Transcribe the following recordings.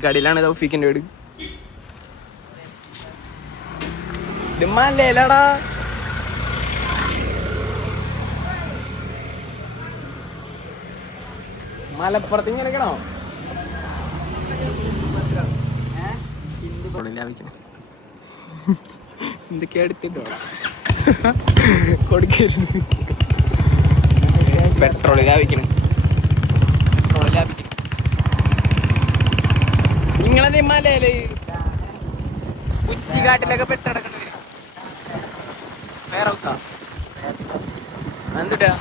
പട്ടിക്കാടിയിലാണ് തൗഫീഖിന്റെ വീട്. ഇത് മലയിലടാ. മലപ്പുറത്ത് ഇങ്ങനെയൊക്കെയാണോ എന്തൊക്കെയാ എടുത്തിട്ടോ കൊടുക്കരുത്. പെട്രോൾ ലാഭിക്കണം, പെട്രോൾ ലാഭിക്കണം. നിങ്ങളെ മലയില് കുറ്റിക്കാട്ടിലൊക്കെ പെട്ടടക്കണ വേറെ ഹൗസാ എന്തിട്ടാ?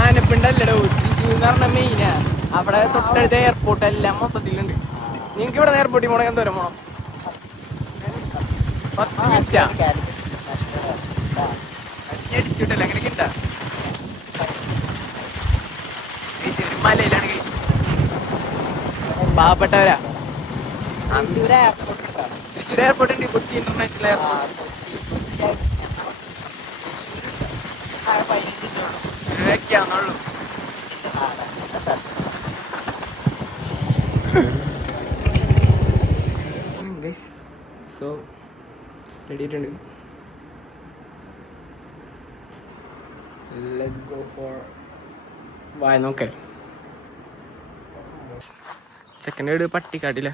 ആനപ്പിണ്ടല്ലടോ, തൃശ്ശൂർ എന്ന് പറഞ്ഞ മെയിനാ. അവിടെ തൊട്ടടുത്ത എയർപോർട്ട് എല്ലാം മൊത്തത്തിലുണ്ട്. നിങ്ങക്ക് ഇവിടെ എയർപോർട്ടിൽ പോണെങ്കിൽ എന്തോരം പോണം? 10 മിനിറ്റാ അടിച്ചിട്ടല്ല. അങ്ങനെയൊക്കെ ഉണ്ടാ മലയിലാണ് പാവപ്പെട്ടവരാ. തൃശ്ശൂർ എയർപോർട്ട് ഉണ്ട്, കൊച്ചി ഇന്റർനാഷണൽ എയർപോർട്ട്. വെക്കാന്നുള്ളൂ. സോ റെഡി ആയിട്ടുണ്ട്. ലെറ്റ്സ് ഗോ ഫോർ വായ നോക്കൽ. ചെക്കൻ്റെ വീട് പട്ടിക്കാട്ടില്ല.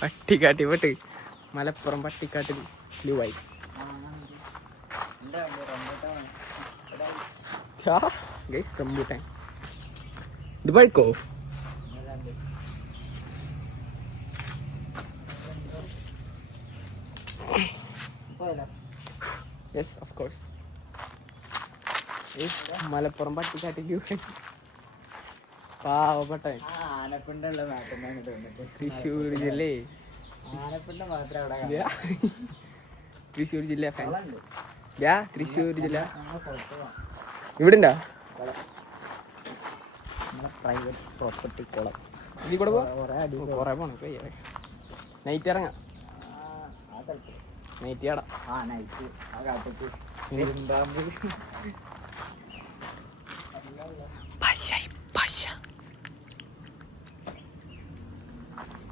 പട്ടിക്കാട്ടി പോട്ട് മലപ്പുറം പട്ടിക്കാട്ടിൽ ലുവായി. റംബൂട്ടാൻ ഇത് പഴുക്കോ? Yes of course. മലപ്പുറം പട്ടിക്കാട്ടിൽ പാവപ്പെട്ട തൃശ്ശൂർ ജില്ല. തൃശ്ശൂർ ജില്ല ഫാൻസ്. തൃശ്ശൂർ ജില്ല ഇവിടെ ഉണ്ടോ? പ്രൈവറ്റ് പ്രോപ്പർട്ടി കുളം. ഇതിൽ കൂടെ കുറേ പോണം. നൈറ്റ് ഇറങ്ങാം. നൈറ്റ് ആടാ.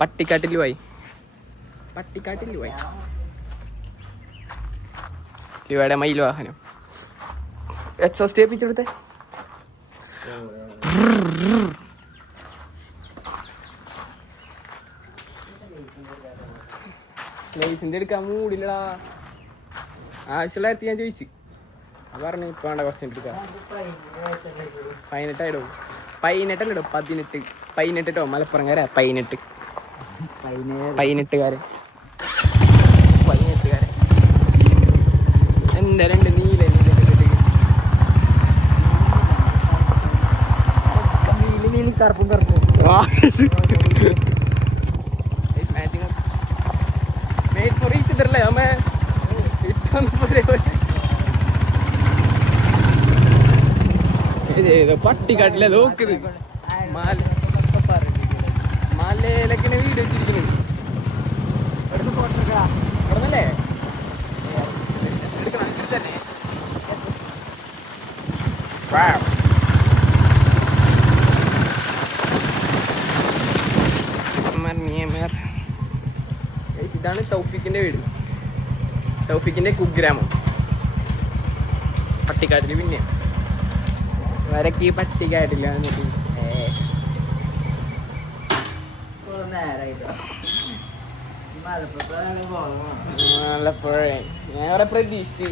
പട്ടിക്കാട്ടിൽ പോയി. പട്ടിക്കാട്ടിൽ പോയി. ലിവയുടെ മയിൽ വാഹനം എക്സോസ്റ്റ് ഏൽപ്പിച്ചെടുത്തേ. ലൈസൻസ് എടുക്കാൻ മൂടില്ലടാ. ആവശ്യമുള്ള നേരത്തെ ഞാൻ ചോദിച്ചു. അത് പറഞ്ഞു ഇപ്പൊ വേണ്ട, കുറച്ച് എടുക്കാം. 18 ആയിടോ. 18 18 18 മലപ്പുറംകാരാ. 18 18കാരൻ എന്താ രണ്ട് നീല നീലി കറുപ്പും കറുപ്പും Made for each other അല്ലേ അമ്മേ? പട്ടിക്കാട്ടിലെ നോക്കുന്നത് മലയിലൊക്കെ വീട് വെച്ചിരിക്കുന്നു. ഇവിടുന്നല്ലേ എടുക്കണം തന്നെ. ഇതാണ് തൗഫീഖിന്റെ വീട്. തൗഫീഖിന്റെ കുഗ്രാമം പട്ടിക്കാട്ടില്. പിന്നെ വരക്ക് ഈ പട്ടിക്കാട്ടില്ല. മലപ്പുഴ ഞാൻ പ്രതീക്ഷിച്ചു.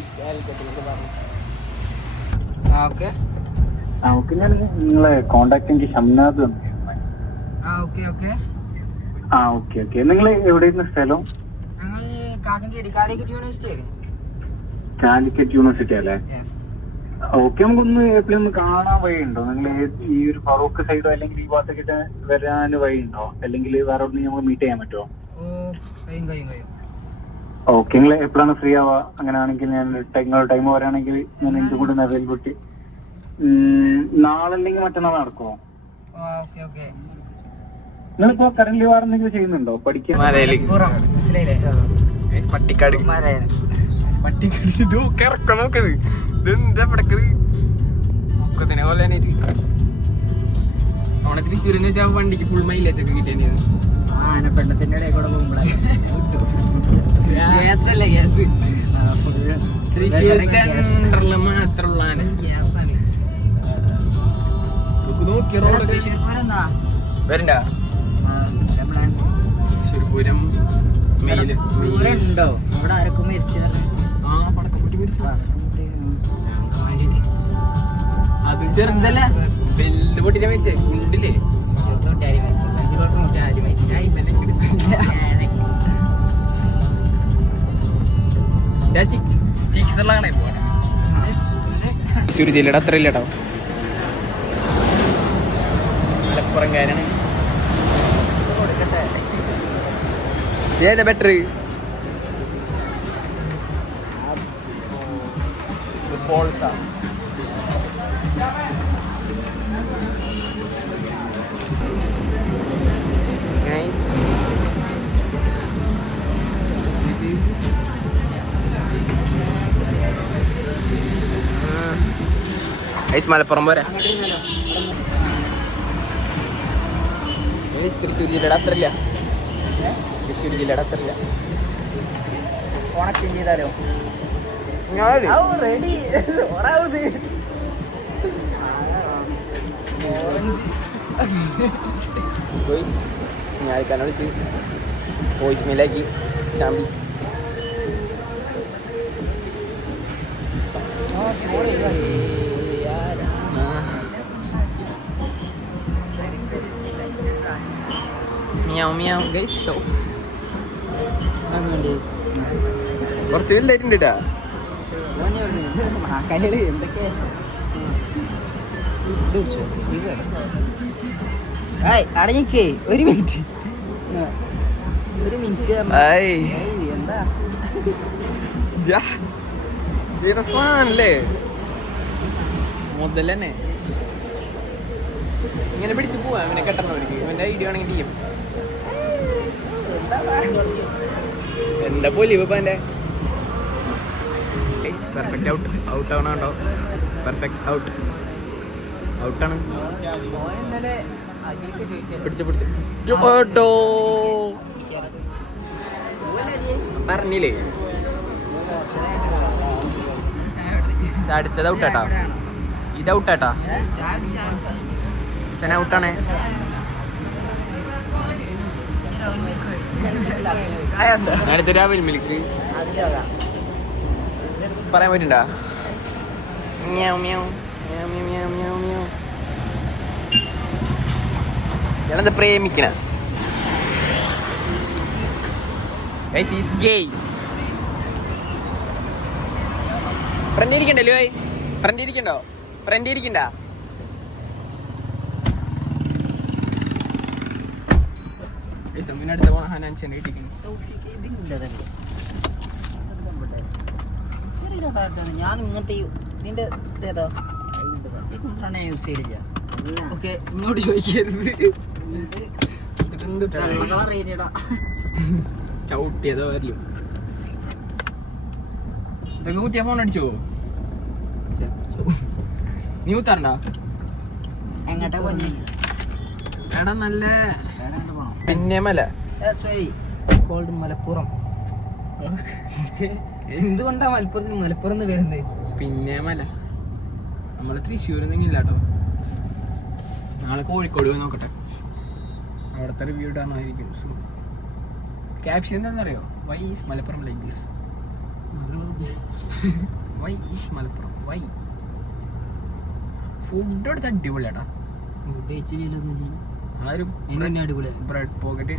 നിങ്ങളെ കോണ്ടാക്ട് എനിക്ക് ഷംനാദ്. നിങ്ങൾ എവിടെയായിരുന്നു സ്ഥലം? കാലിക്കറ്റ് യൂണിവേഴ്സിറ്റി അല്ലേ? ഓക്കെ. നമുക്കൊന്ന് എപ്പോഴും ഒന്ന് കാണാൻ വഴിയുണ്ടോ? നിങ്ങൾ ഈ ഒരു ഫറൂഖ് സൈഡോ അല്ലെങ്കിൽ ഈ ഭാഗത്തേക്ക് വരാൻ വഴിയുണ്ടോ? അല്ലെങ്കിൽ വേറെ നമുക്ക് മീറ്റ് ചെയ്യാൻ പറ്റുമോ? ഓക്കെ. നിങ്ങൾ എപ്പോഴാണ് ഫ്രീ ആവുക? അങ്ങനെയാണെങ്കിൽ ഞാൻ നിങ്ങളുടെ ടൈം വരാണെങ്കിൽ ഞാൻ എന്റെ കൂടെ അവൈലബിലിറ്റി നാളെ അല്ലെങ്കിൽ മറ്റന്നാൾ നടക്കുമോ? നിങ്ങളിപ്പോ കറന്റ് വേറെ എന്തെങ്കിലും ചെയ്യുന്നുണ്ടോ? പഠിക്കാൻ? പട്ടിക്കാട് പട്ടിക്കാട് ഇത് ഇറക്കം നോക്കത് ഇതെന്താ പടക്കത് മുക്കത്തിനെ പോലെ തന്നെ ഓണ തൃശ്ശൂരെന്ന് വെച്ചാൽ വണ്ടിക്ക് ഫുൾ മൈലേജ് ഒക്കെ കിട്ടിയത്. ആനപ്പെണ്ണത്തിന്റെ ഇടയിൽ കൂടെ പോകുമ്പോഴേ ഗ്യാസ് അല്ലേ ഗ്യാസ് തൃശ്ശൂർ സെന്ററിൽ മാത്രമുള്ള ആന ഗ്യാസാണ് നോക്കി റോഡ് വരണ്ട തൃശ്ശൂർ പൂരം ഉണ്ടോ ഇവിടെ ആരൊക്കെ മരിച്ചു ആ പടക്കം പൊട്ടി പിടിച്ചു. അത് ചെറുതല്ല വലുത് പൊട്ടിട്ട് വെച്ചേ ഉണ്ടില്ലേ തൃശ്ശൂർ ജില്ലയുടെ അത്ര ഇല്ല കേട്ടോ. മലപ്പുറം കാര്യമാണ് ഏതാ ബെറ്റർ? പോൾസാ മലപ്പുറം പോരാ. തൃശ്ശൂർ ജില്ലയുടെ അത്ര ഇല്ല. തൃശ്ശൂർ ജില്ലയുടെ അത്ര ഇല്ല. ഫോൺ എക്സ്ചേഞ്ച് ചെയ്താലോ? റെഡി ഞാൻ വിളിച്ച് വോയിസ് മെയിലാക്കി ചാമ്പി. മിയാവ് മിയാവ് ഗൈസ് ട്ടോ. കുറച്ച് വലുതായിട്ടുണ്ട് കേട്ടാ. എന്തൊക്കെ അടങ്ങിക്കേ ഒരു മിനിറ്റ് എന്താ രസമാണല്ലേ മുതലന്നെ ഇങ്ങനെ പിടിച്ച് പോവാ. അവനെ കെട്ടണവർക്ക് അവന്റെ ഐഡിയ ആണെങ്കിൽ ചെയ്യും. എന്താ പോലും ഇപ്പൊ എന്റെ പെർഫെക്റ്റ് ഔട്ട് ഔട്ട് ആവണോ? പെർഫെക്റ്റ് ഔട്ട് ഔട്ടാണ്. പിടിച്ച് പറഞ്ഞില്ലേ അടുത്തത് ഔട്ടാട്ടാ. ഇത് ഔട്ടാട്ടാ. ചെന ഔട്ടാണേ. അടുത്ത രാവിലെ മിൽക്ക് പറയാൻ പറ്റണ്ടാ? ഞാനെന്താ പ്രേമിക്കണ ഫ്രണ്ട് ഇരിക്കണ്ടല്ലോ. ഫ്രണ്ട് ഇരിക്കണ്ടോ? ഫ്രണ്ട് ഇരിക്കണ്ട. അടുത്ത പോണ ഹനാൻസിനെ ഇരിക്കുന്നു. ഞാൻ ഇങ്ങനത്തെ നിന്റെ ഏതാ യൂസ് ചെയ്തില്ല. ഓക്കെ ഇങ്ങോട്ട് ചോദിക്കരുത്. ചവിട്ടിയതോ വരല്ലോ. ഇതൊക്കെ കുത്തിയ ഫോൺ അടിച്ചോ? നീ കുത്താറുണ്ടോ? എങ്ങോട്ടാ പോഞ്ഞേ? എടാ നല്ല പിന്നെ മല കോൾഡ് മലപ്പുറം. എന്തുകൊണ്ടാ മലപ്പുറത്തിന് മലപ്പുറം എന്ന് വരുന്നത്? പിന്നെ മല നമ്മള് തൃശ്ശൂരൊന്നും ഇല്ല കേട്ടോ. നാളെ കോഴിക്കോട് പോയി നോക്കട്ടെ. അവിടുത്തെ റിവ്യൂ ഇടാനായിരിക്കും. ക്യാപ്ഷൻ എന്താണെന്നറിയോ? Why is Malappuram like this? Why is Malappuram why? Food എടുത്ത് അടിപൊളിയാട്ടാ. ഫുഡ് കഴിച്ചില്ലൊന്നും ആരും അടിപൊളിയാ. ബ്രെഡ് പോക്കറ്റ്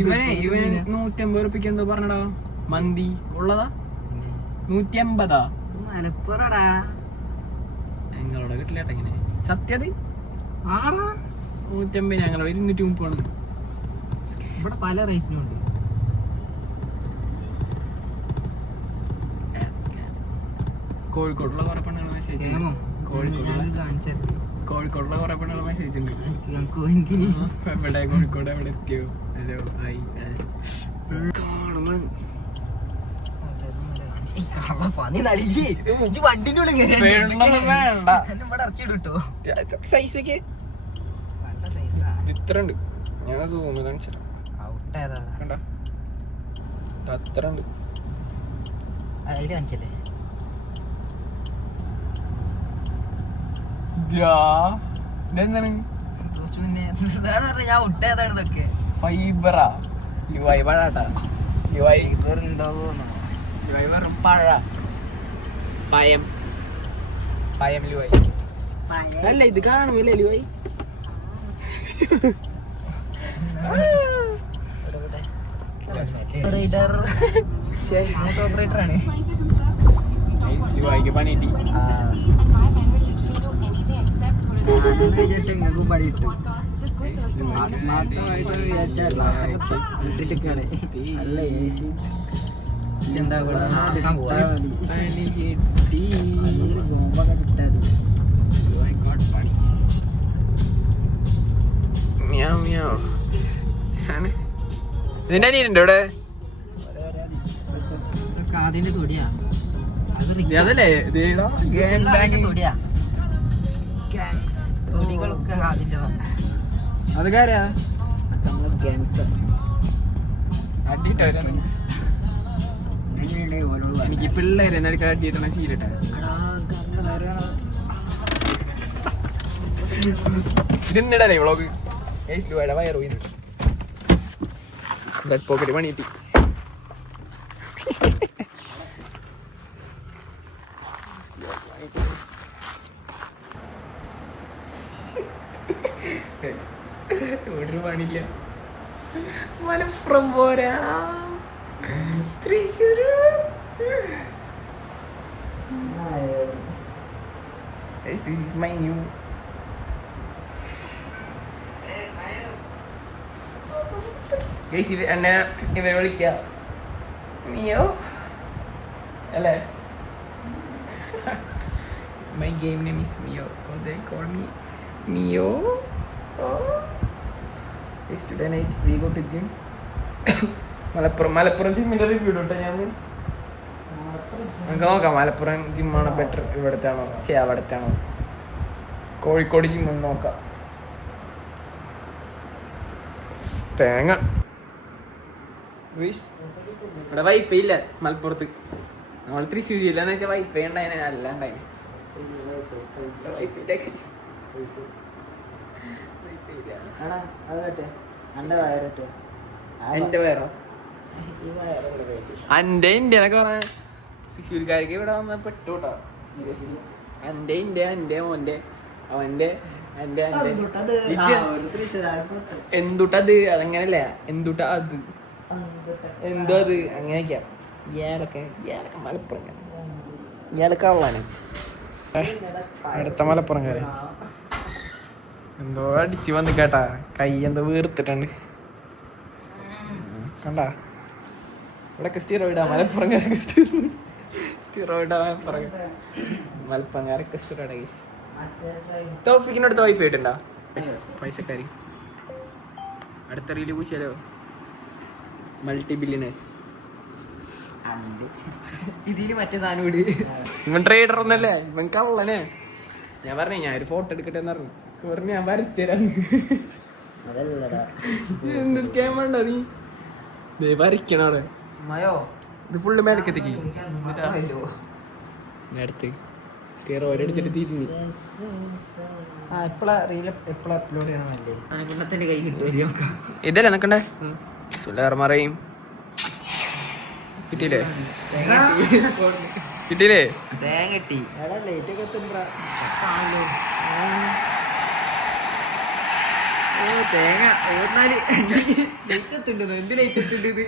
ഇവന് 150 റുപ്യക്ക് എന്തോ പറഞ്ഞടാ മന്തി ഉള്ളതാ. 150 മലപ്പുറടാ. ഞങ്ങളോട് കിട്ടില്ലാട്ട ഇങ്ങനെ സത്യത് 150. ഞങ്ങളോട് 230 ഇവിടെ പല റേറ്റിനും ഉണ്ട്. കോഴിക്കോടുള്ള കുറെ പെണ്ണുങ്ങൾ മെസ്സേജ് കോഴിക്കോടുള്ള കുറെ പെണ്ണുള്ള മെസ്സേജ് ഉണ്ട്. ഞങ്ങൾക്ക് എന്തിന് എവിടെ കോഴിക്കോട് എവിടെ എത്തിയോ? ഹലോ ഹായ് പന്നി നലിച്ച് വണ്ടിന്റെ ഉള്ളിൽ കയറി വേണ്ട ഇവിടെ ഇറച്ചിട്ട് കിട്ടോ സൈസൊക്കെ ഇത്ര ഉണ്ട്. ഞാൻ സൂം കാണിച്ചു ഔട്ട് ഏതാ കണ്ട അത്ര ഉണ്ട്. അതിൽ കാണിച്ചല്ലേ ഇതെന്താണ് കുറച്ച് മുന്നേ ഇതാണ് പറഞ്ഞത് ഞാൻ ഔട്ട് ഏതാണ് ഇതൊക്കെ ഫൈബറാ യുഐ പഴാട്ടാ യുഐ ഉണ്ടാവുമോ ലുവൈ വെറും പഴ പയം പയം ലുവൈ അല്ല ഇത് കാണുമില്ലേ ലുവൈ ഓപ്പറേറ്റർ ആണ് ലുവൈക്ക് പണിയിട്ടി നിങ്ങൾക്കും പണി കിട്ടും അല്ല ഏസി എന്താ പണി കിട്ടി ബോംബൊക്കെ കിട്ടാതെ ഇതിന്റെ അനിയനുണ്ട് ഇവിടെ അതിന്റെ തൊടിയാ അതല്ലേ തൊടിയാ തൊടികളൊക്കെ അതിന്റെ അത് കാര്യാ ക്യാൻസർ അടിയിട്ടോ എനിക്ക് പിള്ളേരെ എന്നൊക്കെ അടിയിട്ടാണ് ശീലിട്ടെ. ഇതെന്നിടല്ലേ വ്ളോഗ് ലുവയുടെ വയറ് പോയി ബ്ലഡ് പോക്കറ്റ് പണിയിട്ട് ഒരു പണിയില്ല. മലപ്പുറം പോരാ Thrissur this is my new guys എന്നെ ഇവരെ വിളിക്ക മിയോ അല്ലേ my game name is Mio so they call me Mio. Yes, today night we go to gym. Malappuram ജിമ്മിന്റെ റിവ്യൂ ഇട്ടോ ഞാൻ നമുക്ക് നോക്കാം മലപ്പുറം ജിമ്മാണോ ബെറ്റർ ഇവിടത്താണോ അവിടത്താണോ കോഴിക്കോട് ജിമ്മ് നോക്കാം. തേങ്ങ ഇവിടെ വൈഫൈ ഇല്ല മലപ്പുറത്ത്. നമ്മൾ തൃശ്ശൂർ ഇല്ലെന്ന് വെച്ചാൽ വൈഫൈ ഉണ്ടായിന് അല്ല ഉണ്ടായിന് എന്റെ വേറോ അന്റെ ഇന്ത്യനൊക്കെ പറഞ്ഞ തൃശ്ശൂർക്കാർക്ക് ഇവിടെ വന്ന പെട്ടോട്ടോ സീരിയസ്ലി. എന്റെ മോന്റെ അവന്റെ എന്റെ എന്തുട്ടത് അതെങ്ങനല്ല എന്തുട്ടാ അത് എന്തോ അത് അങ്ങനെയൊക്കെയാ. ഇയാളൊക്കെ മലപ്പുറം ഇയാളൊക്കെ ഉള്ളാണ് അടുത്ത മലപ്പുറംകാരൻ എന്തോ അടിച്ചു വന്ന് കേട്ടാ കൈ എന്തോ വീർത്തിട്ടുണ്ട് കണ്ടാ. ഇവിടെയൊക്കെ സ്റ്റീറോയിഡാ മലപ്പുറംകാരൊക്കെ സ്റ്റീറോയിഡാ മലപ്പുറംകാരൊക്കെ സ്റ്റീറോയിഡാ. ടോഫിക്കിനടുത്ത് വൈഫൈ ഇട്ടുണ്ടാ പൈസക്കാരി അടുത്ത റീല് പൂശാലോ മൾട്ടി ബില്യനേഴ്സ്. ഇതില് മറ്റേ സാധനം കൂടി ഇവൻ ട്രേഡർ ഒന്നല്ലേ ഇവൻ കള്ളനെ. ഞാൻ പറഞ്ഞേ ഞാൻ ഒരു ഫോട്ടോ എടുക്കട്ടെ എന്ന് പറഞ്ഞു ഞാൻ വരച്ചുതരാം. എന്ത് സ്കാം വേണ്ട നീ വരയ്ക്കണോ അവിടെ മയോ ഇത് ഫുള്ള് മേലക്കെത്തിക്ക് അടുത്ത് സ്റ്റീറോ ഒരടിച്ചിട്ട് തീരുന്നി. കൈ കിട്ടുമല്ലോ. ഇതല്ലേ നിക്കണ്ടേ സുലർമറയും കിട്ടിയില്ലേ തേങ്ങ കിട്ടി തേങ്ങ 74 എന്ത് ലൈറ്റ് എത്തുണ്ട്